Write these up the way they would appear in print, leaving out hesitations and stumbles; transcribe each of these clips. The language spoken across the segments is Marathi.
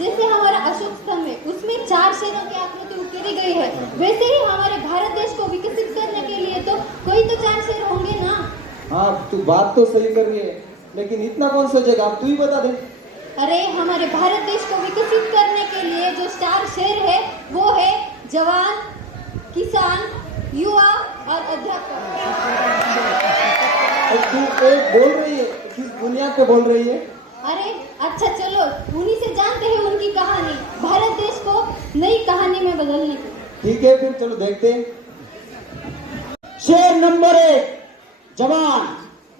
जैसे हमारा अशोक स्तंभ है, उसमें 4 शेरों की आकृति उकेरी गई है, वैसे ही हमारे भारत देश को विकसित करने के लिए तो कोई तो 4 शेर होंगे ना। हाँ, तू बात तो सही कर रही है, लेकिन इतना कौन सोचेगा? अब तू ही बता दे। अरे हमारे भारत देश को विकसित करने के लिए जो 4 शेर है वो है जवान, किसान, युवा और अध्यापक। तू एक बोल रही है, किस बुनियाद पे बोल रही है? अरे अच्छा चलो, उन्हीं से जानते हैं उनकी कहानी, भारत देश को नई कहानी में बदलने की। ठीक है, फिर चलो देखते हैं। शेर नंबर 1, जवान।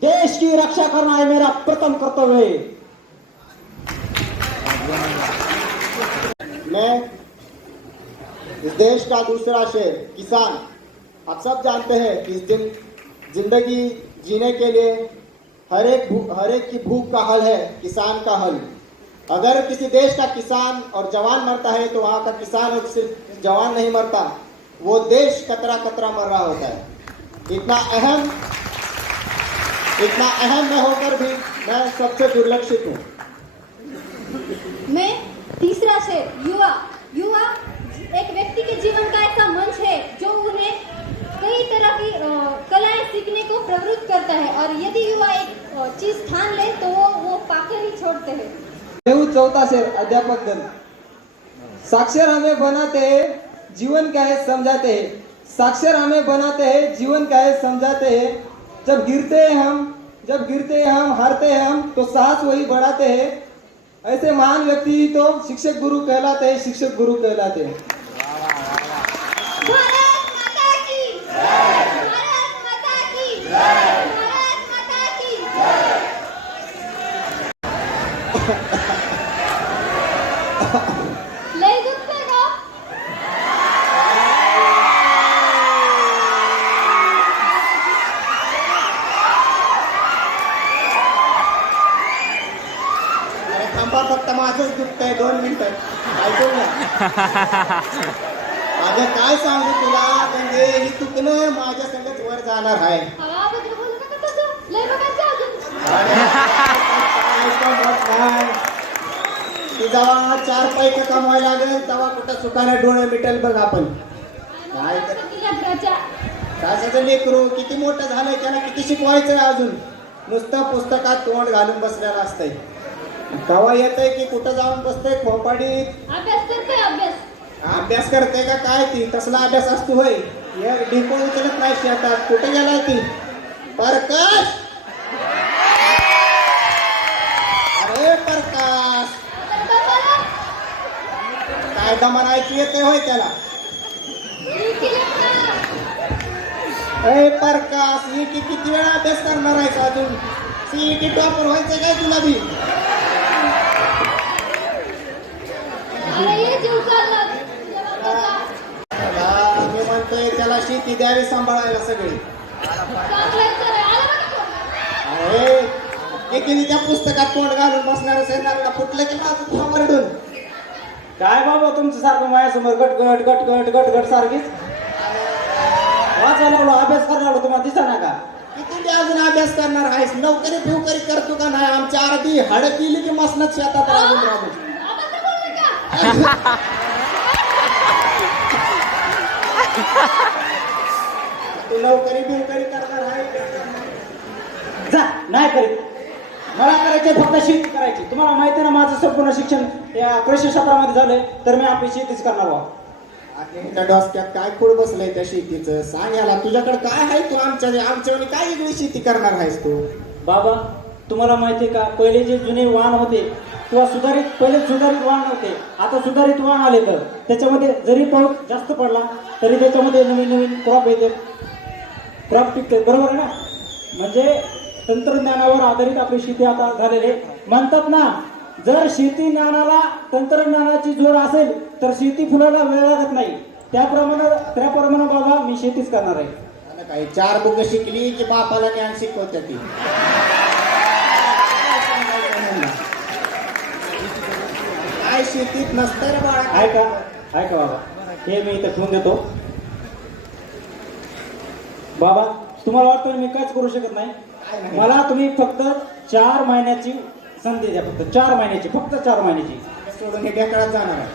देश की रक्षा करना है मेरा प्रथम कर्तव्य। मैं इस देश का दूसरा शेर, किसान। आप सब जानते हैं कि इस दिन जिंदगी जीने के लिए हर एक की भूख का हल है किसान का हल। अगर किसी देश का किसान और जवान मरता है तो वहाँ का किसान और सिर्फ जवान नहीं मरता, वो देश कतरा कतरा मर रहा होता है। इतना अहम न होकर भी मैं सबसे दुर्लक्षित हूँ। मैं तीसरा शेर, युवा। युवा एक व्यक्ति के जीवन का ऐसा मंच है जो उन्हें कई तरह की कलाएं सीखने को प्रवृत्त करता है, और यदि युवा एक चीज ठान ले तो वो पाकर ही छोड़ते हैं। मैं हूँ चौथा शेर, अध्यापक गण। साक्षर हमें बनाते हैं, जीवन क्या है समझाते हैं। साक्षर हमें बनाते हैं, जीवन क्या है समझाते हैं। जब गिरते हैं हम, हारते हैं हम, तो साहस वही बढ़ाते हैं। ऐसे महान व्यक्ति तो शिक्षक गुरु कहलाते हैं, शिक्षक गुरु कहलाते हैं। भारत माता की जय! भारत माता की जय! भारत माता की जय! लय दुखते का? अरे थांबा, फक्त माझंच दुखतंय, 2 मिनिटं ऐकून घ्या. माझं काय सांगू तुला, म्हणजे ही चुकणं माझ्या संगत वर जाणार आहे. अबद्दल बोलू नका तसं, लय बघायचं अजून. ती जेव्हा 4 पैसे कमवायला लागेल तेव्हा कुठं सुखाने डोळे मिटेल बघ आपण. काय तर लेकराच्या. त्याचं लेकरू किती मोठं झालंय, त्याला किती शिकवायचंय अजून. नुसतं पुस्तकात तोंड घालून बसलेलं असतंय. कवा येतंय की कुठं जाऊन बसतंय खोपाडीत. अभ्यास करते, अभ्यास. अभ्यास करते का काय ती? तसला अभ्यास असतो होय? एक ढिंको उचलत नाही शेतात. कुठे गेलाय ती? प्रकाश, अरे प्रकाश, काय दमनायची येते होय त्याला? अरे प्रकाश, ही किती वेळा अभ्यास करणार आहेस अजून? सीईटी टॉपर व्हायचं काय तुला बी? अरे ये जीव चालला. मी म्हणतोय त्याला शेती द्यावी सांभाळायला सगळी. अरे एकीने त्या पुस्तकात तोंड घालून बसणार असेल ना, फुटलं की माझं थांबरडून. काय बाबा तुमचं सारखं माझ्यासमोर गट गट गट गट गट सारखीच वाचायला लागलो, अभ्यास करायला लागलो, तुम्हाला दिसा ना का? किती ते अजून अभ्यास करणार आहेस? नोकरी फिवकरी करतो का नाही? आमच्या अर्धी हाडं केली की मसनात शेतात राहून राहून. तू नोकरी फिवकरी करणार आहे? जा, नाही करीत. मला करायचे फक्त शेती करायची. तुम्हाला माहिती ना माझं संपूर्ण शिक्षण या कृषी क्षेत्रामध्ये झालंय, तर मी आपली शेतीच करणार बा. त्या डोसक्यात काय खूळ बसलंय त्या शेतीचं? सांग याला, तुझ्याकडे काय आहे? तू आमच्या काय वेगळी शेती करणार आहेस तू? बाबा तुम्हाला माहिती आहे का, पहिले जे जुने वाहन होते किंवा पहिले सुधारित वाहन नव्हते, आता सुधारित वाहन आले, तर त्याच्यामध्ये जरी पाऊस जास्त पडला तरी त्याच्यामध्ये नवीन नवीन क्रॉप येते, क्रॉप पिकते. बरोबर आहे ना? म्हणजे तंत्रज्ञानावर आधारित आपली शेती आता झालेली आहे. म्हणतात ना, जर शेती ज्ञानाला तंत्रज्ञानाची जोड असेल तर शेती फुलाला वेळ लागत नाही. त्याप्रमाणे बाबा मी शेतीच करणार आहे. काही 4 बुक शिकली की बापाला ज्ञान शिकवते ती. काय शेतीत नसतं रे बाळा. ऐका बाबा, हे मी इथं ठेवून देतो. बाबा तुम्हाला वाटतं मी काहीच करू शकत नाही? मला तुम्ही फक्त 4 महिन्याची संधी द्या. फक्त 4 महिन्याची, फक्त 4 महिन्याची. सोडून हे ढेकळात जाणार आहे.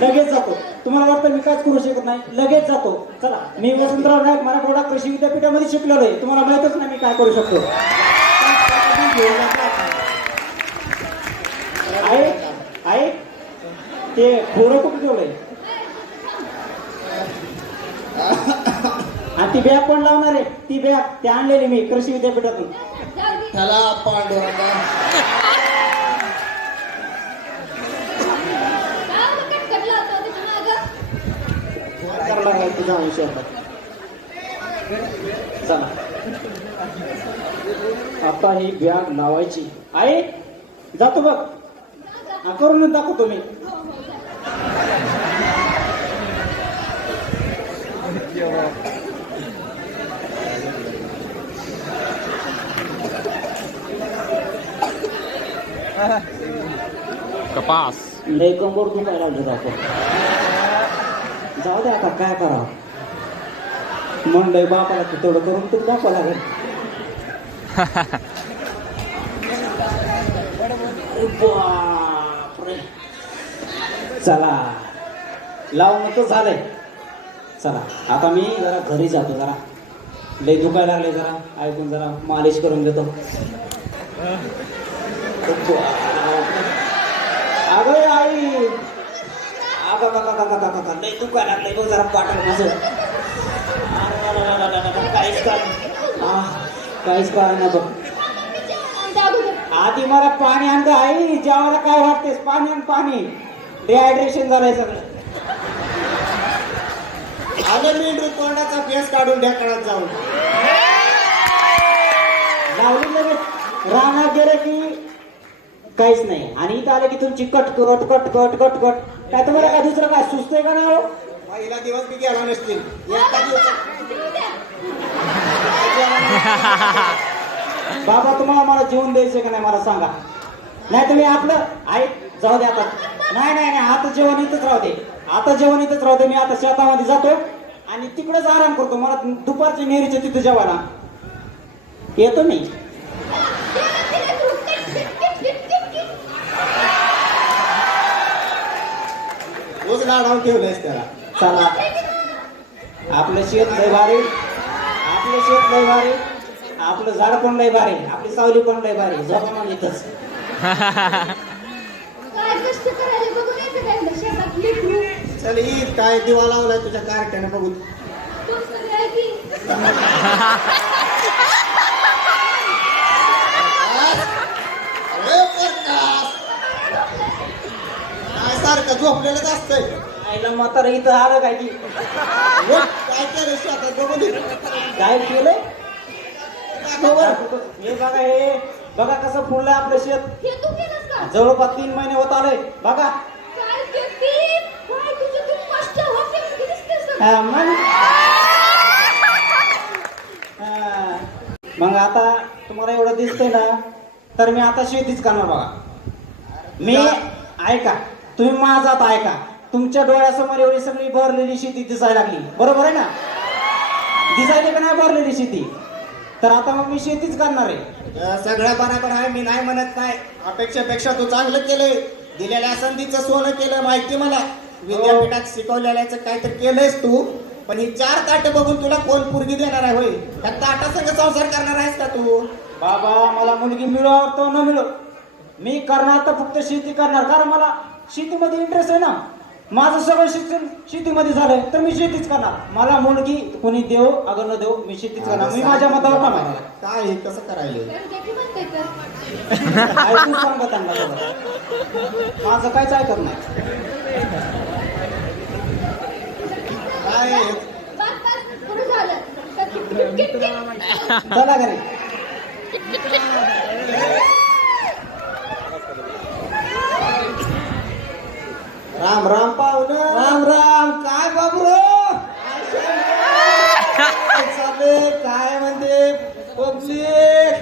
लगेच जातो. तुम्हाला वाटतं मी काहीच करू शकत नाही? लगेच जातो. चला, मी वसंतराव नाईक मराठवाडा कृषी विद्यापीठामध्ये शिकलेलो आहे. तुम्हाला माहितच नाही मी काय करू शकतो. आहे ते खोरं कुठे ठेवलंय? आणि ती बॅग कोण लावणार आहे? ती बॅग ते आणलेली मी कृषी विद्यापीठातून. जाऊ दे. त्याला पांडुरंगा काय होतं, कटकटला होता त्याच्या मागं? करणार आहे तुझ्या आयुष्यात. चला, आता ही बॅग लावायची आहे. जातो बघ. करूनच दाखवतो मी. कपास लय कंबर दुखायला लागलं आपण. जाऊ दे आता काय करावं. म्हणलंय बापाला की तेवढं करून तर दाखवा लागेल. बापरे. चला, लावून तर झालंय. चला, आता मी जरा घरी जातो. जरा लय दुखायला लागले. जरा ऐकून जरा मालिश करून घेतो. अगं आई, अगं लय दुखायला लागलंय बघ. जरा पाठव माझं. काहीच कारण ना बघ. आधी मला पाणी आणतं आई. जेवायला काय वाटतेस? पाणी आण पाणी. डिहायड्रेशन झालंय सगळं. आलं मेंढरू तोंडाचा फेस काढून ढेकळात जाऊन लावली लगेच. रानात गेलं की काहीच नाही. आणि इथं आलं की तुमची कटकट कटकट कटकट. काय तुम्हाला काय दुसरं काय सुचतंय का नाही? पहिला दिवस बी गेला नसतील. एका दिवसात बाबा, तुम्हाला मला जेवण द्यायचं का नाही मला सांगा. नाही तुम्ही आपलं आई जाऊ दे आता. नाही नाही नाही, आता जेवण इथंच राहू दे. आता जेवण इथंच राहू दे. मी आता शेतामध्ये जातो आणि तिकडेच आराम करतो. मला दुपारच्या नेहरीच्या तिथं जेवायला येतो मी. रोज लाडावून ठेवलंयस त्याला. चला, आपलं शेत लय भारी. आपलं शेत लय भारी. आपलं झाड पण लय भारी. आपली सावली पण लय भारी. झोपा मग इथंच. काय कष्ट करायला बघून यायचं काय म्हणलं, शेतात लेकरू. चल ईद काय दिवा लावलाय तुझ्या कार्ट्याने बघू. तू सगळं आहे की. अरे प्रकाश, काय सारखं झोपलेलंच असतंय. आईला म्हातारं इथं आलं काय की उठ, काय केलं शेतात बघू दे. काय केलंय? हे बघा, हे बघा कसं फुललंय आपलं शेत. हे तू केलंस का? जवळपास 3 महिने होत आले. बघा. काय केली? काय तुझं तू कष्ट होते किती दिसतेस का? हा, मग आता तुम्हाला एवढं दिसतंय ना, तर मी आता शेतीच करणार. बघा, मी ऐका, तुम्ही माझा आता ऐका. तुमच्या डोळ्यासमोर एवढी सगळी भरलेली शेती दिसायला लागली. बरोबर आहे ना? दिसायली का नाही भरलेली शेती? तर आता मग मी शेतीच करणार आहे. सगळं बरोबर आहे. मी नाही म्हणत नाही. अपेक्षेपेक्षा तू चांगलं केलंय. दिलेल्या संधीचं सोनं केलं माहिती मला. विद्यापीठात शिकवलेल्याचं काहीतरी केलंयस तू. पण ही 4 ताट बघून तुला कोण पोरगी देणार आहे होय? त्या ताटासंग संसार करणार आहेस का तू? बाबा, मला मुलगी मिळो तो न मिळो, मी करणार तर फक्त शेती करणार. कारण मला शेतीमध्ये इंटरेस्ट आहे ना. माझं सगळं शिक्षण शेतीमध्ये झालंय, तर मी शेतीच करणार. मला मुलगी कोणी देव अगर न देव, मी शेतीच करणार. मी माझ्या मतावर काम आहे. काय हे कसं करायला? तर देखी म्हणते तर. ऐकून सांगा त्यांना बघा. माझं काहीच ऐकत नाही. काय बस बस, पुढे झालं. तर किट किट किट. चला घरी. राम राम पाहुणं. राम राम. काय बाबरो, काय म्हणते पब्लिक?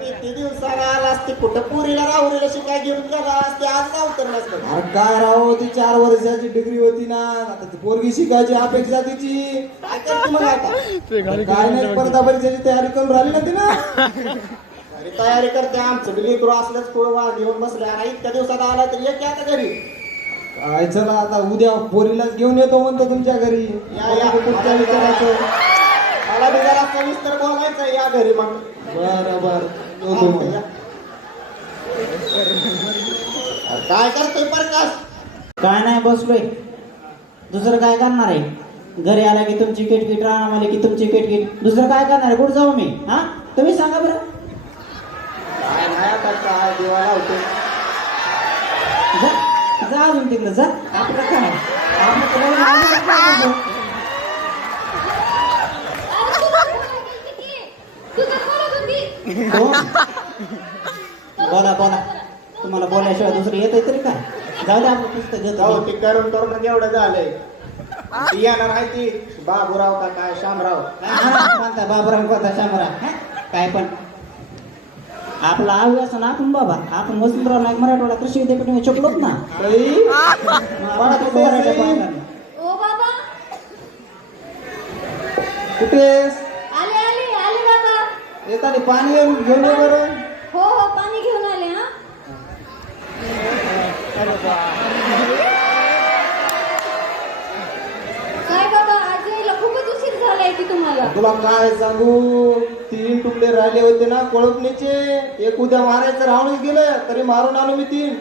किती दिवसाला आलास? ती कुठं पुरीला राहुरीला शिकाय घेऊन गेलास? ते आज नाव तर नसतं. अरे काय राहो, ती 4 वर्षाची डिग्री होती ना. आता ती पोरगी शिकायची अपेक्षा तिची. काय करते मग आता? काय नाही, स्पर्धा परीक्षेची तयारी करून राहिली ना ती ना. मी तयारी करते आमचं बी लेकरू असलंच पुढं वाळ घेऊन बसले आणि इतक्या दिवसात आला तर ये की आता घरी. काय चला आता उद्या पोरीलाच घेऊन येतो म्हणतो तुमच्या घरी. या. पुढच्या विचारायचं. मला बी जरा सविस्तर बोलायचं या घरी मग. बरं येतो मग. काय करतोय प्रकाश? काय नाही बसलोय, दुसरं काय करणार आहे? घरी आला की तुमची किटकिट, राहणार आले की तुमची किटकिट, दुसरं काय करणार आहे? कुठं जाऊ मी? हा तुम्ही सांगा बरं. काय नाही आता काय देवाला होते. जा अजून तिकडं जा. आपलं काय आपलं तुला अरे तुझं बोलत होती. बोला तुम्हाला बोलायशिवाय दुसरं येतंय तरी काय? जाऊ दे, आपलं पुस्तक घेतो. हो ते करून एवढं झालंय. ती येणार आहे ती बाबूराव का काय शामराव. कोणता बाबराव कोणता शामराव? काय पण आपला आव्यासन आपण बाबा, आपण वसंतराव नाईक मराठवाडा कृषी विद्यापीठ चपलोत ना. ओ बाबा कुठेस? आले बाबा. येताना पाणी घेऊन ये बरं. हो पाणी घेऊन आले. हा काय बाबा आज यायला खूपच उशीर झालाय की तुम्हाला. तुला काय सांगू, 3 तुकडे राहिले होते ना कोळपणीचे. एक उद्या मारायचं राहूनच गेलं, तरी मारून आलो मी 3.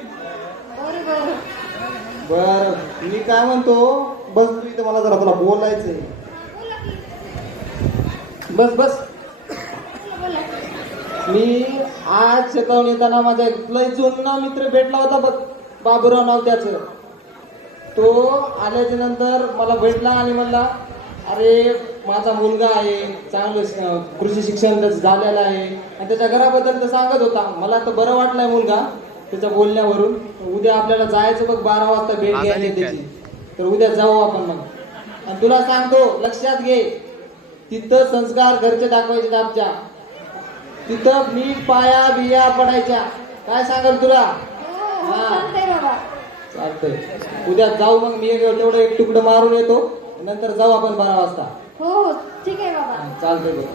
बरं बर मी काय म्हणतो, बस तू इथं, मला जरा तुला बोलायचंय. बोला की. बस बोला. मी आज शेतावून येताना माझा एक लय जुना मित्र भेटला होता बघ, बाबूराव नाव त्याचं. तो आल्याच्या नंतर मला भेटला आणि म्हणला, अरे माझा मुलगा आहे, चांगलं कृषी शिक्षण त्याचं झालेलं आहे आणि त्याच्या घराबद्दल तर सांगत होता. मला तर बरं वाटलंय मुलगा त्याच्या बोलण्यावरून. उद्या आपल्याला जायचं बघ, 12 वाजता भेट घ्यायची त्याची. तर उद्या जाऊ आपण मग. आणि तुला सांगतो, लक्षात घे, तिथं संस्कार घरचे दाखवायचे आमच्या. तिथं मीठ पाया बिया पडायच्या. काय सांगाल तुला? हो चालतंय बाबा. चालतंय, उद्या जाऊ मग. मी तेवढं एक तुकडं मारून येतो, नंतर जाऊ आपण 12 वाजता. हो ठीक आहे बाबा. चालतंय बघ.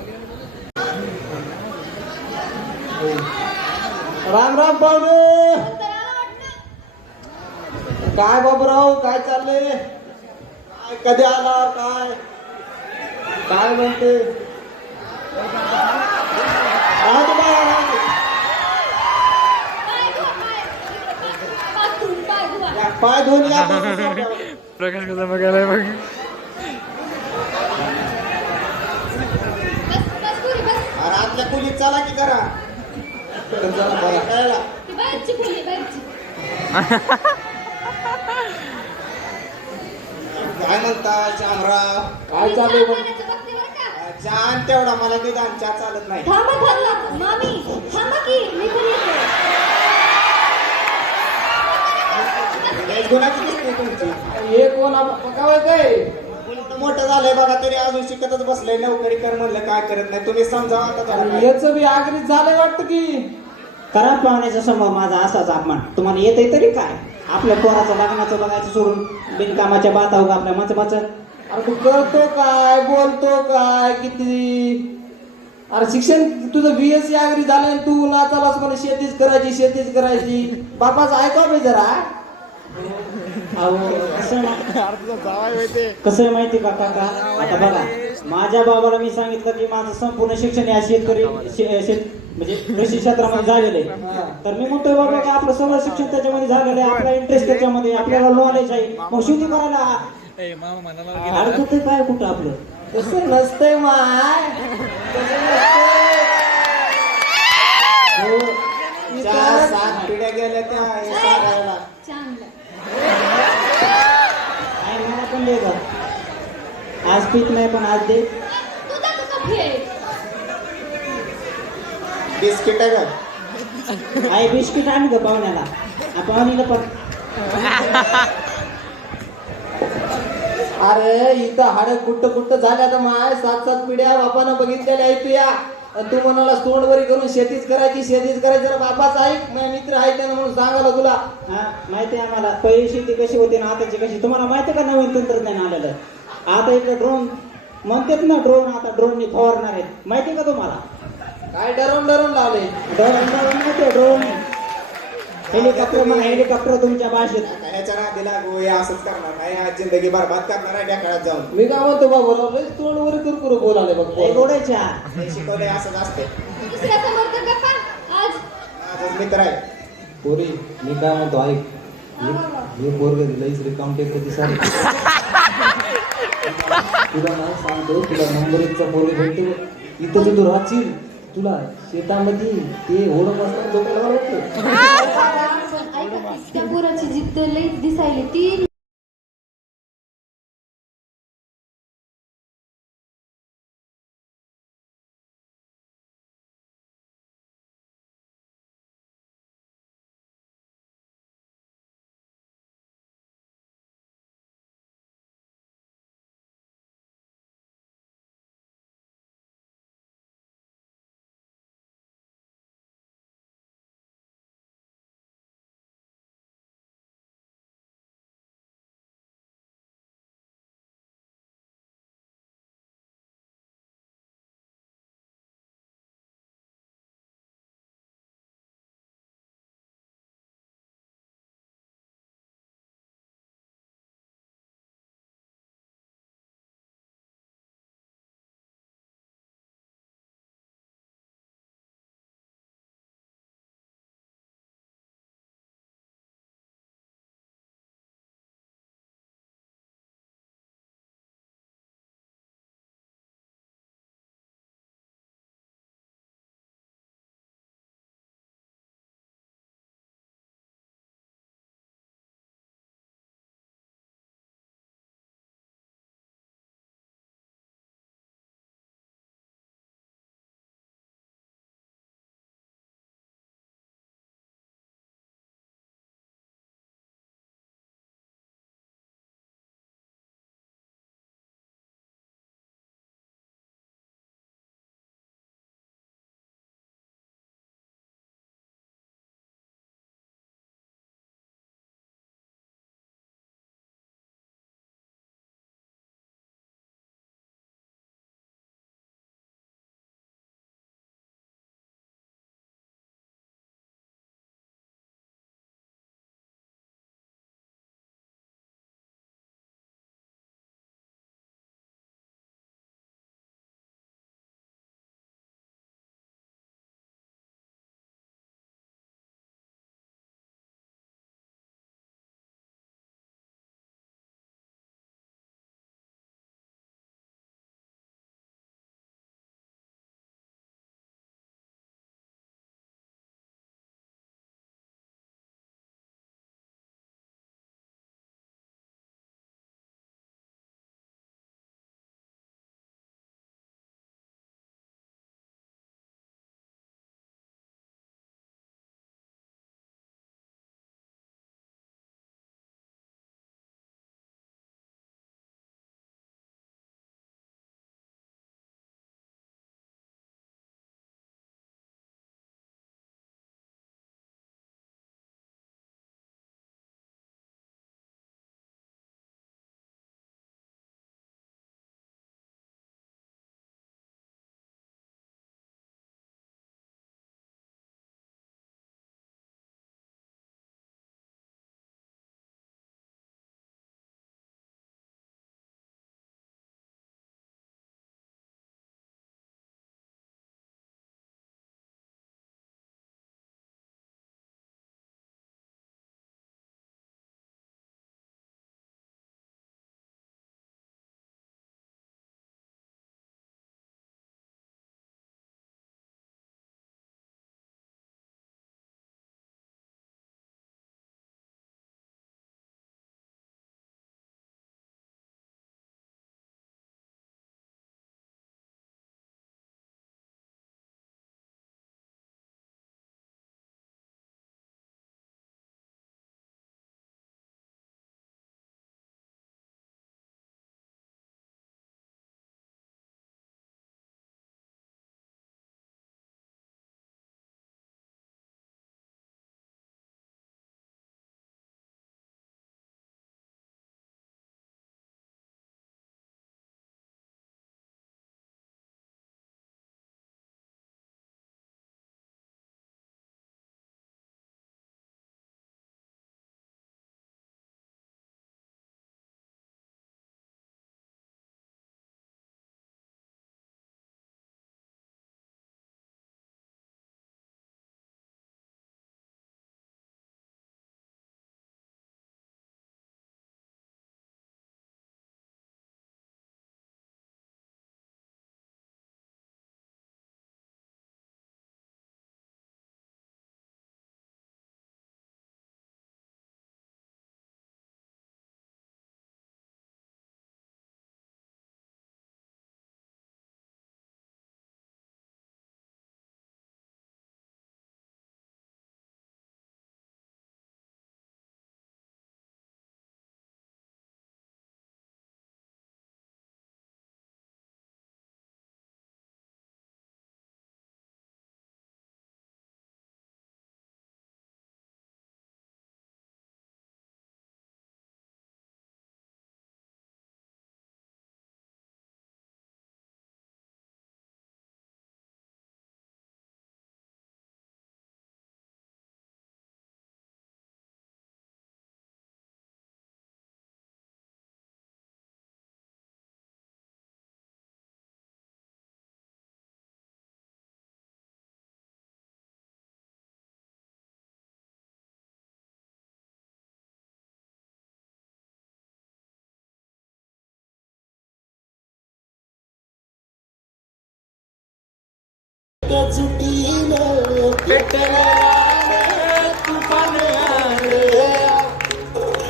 राम पाहुणे. काय बाबूराव, काय चाललंय? कधी आला काय म्हणते? पाय धुवून या. प्रकाश कसा बघायला बघ. अरे आतल्या खोलीत चला की करा. कळला? काय म्हणता शामराव? काय चाललंय बघ? जान तेवढा मला ते चहा चालत नाही. थांबा की मी पण येते. गुणाची दिसते तुमची. हे कोण काय? मुलं मोठं झालंय बघा, तरी अजून शिकतच बसलंय. नोकरी कर म्हणलं काय करत नाही. तुम्ही समजावा आता जरा काय. याच बी आगरीत झालंय वाटतं की. करा पाहुण्याच्या समोर माझा असाच अपमान. तुम्हाला येतंय तरी काय? आपल्या पोराचं लग्नाचं बघायचं सोडून बिनकामाच्या बाता होगा आपल्या मच. अरे तू करतो काय, बोलतो काय किती? अरे शिक्षण तुझं BSc आगरी झालं आणि तू नाचालास मला शेतीच करायची. बापाचं ऐका बे जरा. कसं आहे माहिती का काका? आता बघा, माझ्या बाबाला मी सांगितलं की माझं संपूर्ण शिक्षण या शेतकरी म्हणजे कृषी क्षेत्रामध्ये झालेलं आहे. तर मी म्हणतोय बाबा की आपलं सगळं शिक्षण त्याच्यामध्ये झालेलं आहे, आपला इंटरेस्ट त्याच्यामध्ये, आपल्याला नॉलेज आहे, मग शेती करायला अडकत काय कुठं आपलं? तसं नसतंय माय. हो. 4-7 पिढ्या गेल्या त्या हे सांगायला. काय मला पण दे गं. आज पीत नाही पण आज दे. बिस्किट आहे का? आई बिस्किट आण ग पाहुण्याला. पाहुणीला पण. अरे इथं हाडे कुट्ट झाल्या तर माय. 7-7 पिढ्या बापानं बघितलेल्या आहेत तुया. आणि तू म्हणाला तोंडवरी करून शेतीच करायची. जरा बापाच ऐक. माझ्या मित्र आहे त्यानं म्हणून सांगायला तुला. हा माहिती आहे आम्हाला. पहिली शेती कशी होती ना आताची कशी. तुम्हाला माहिती आहे का नवीन तंत्रज्ञान आलेलं? आता इकडे ड्रोन म्हणतात ना, ड्रोन आता ड्रोननी फवारणार आहेत. माहिती आहे का तुम्हाला? काय डरवून डरवून लावले ड्रोन हेलिकॉप्टर म्हणा हेलिकॉप्टर तुमच्या भाषेत ह्याच्या नादीला गो हे असंच करणार नाही आज जिंदगी बरबाद करणार आहे त्या काळात जाऊन मी काय म्हणतो बाबा तोंड वर कुरकुर बोलाले बघ लय गोडायच्या हे शिकवलंय असंच असते दुसऱ्यासमोर तर गप्पा आज माझाच मित्र आहे पोरी मी काय म्हणतो ऐक हे पोरग दिलं रिकाम टेक होती सारी तुला ना सांगतो तुला नंबर एकचा पोरग भेटतो इथं जे तू राहशील तुला शेतामध्ये ते ओढत असताना झोपायला वाटतं ऐका त्या पोराची जिद्द लईच दिसायली ती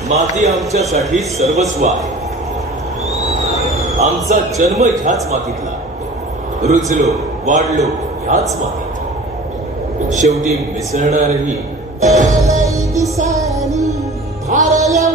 माती आमच्यासाठी सर्वस्व आहे. आमचा जन्म ह्याच मातीतला, रुजलो वाढलो ह्याच मातीत, शेवटी मिसळणारही. दिसानी भारल्या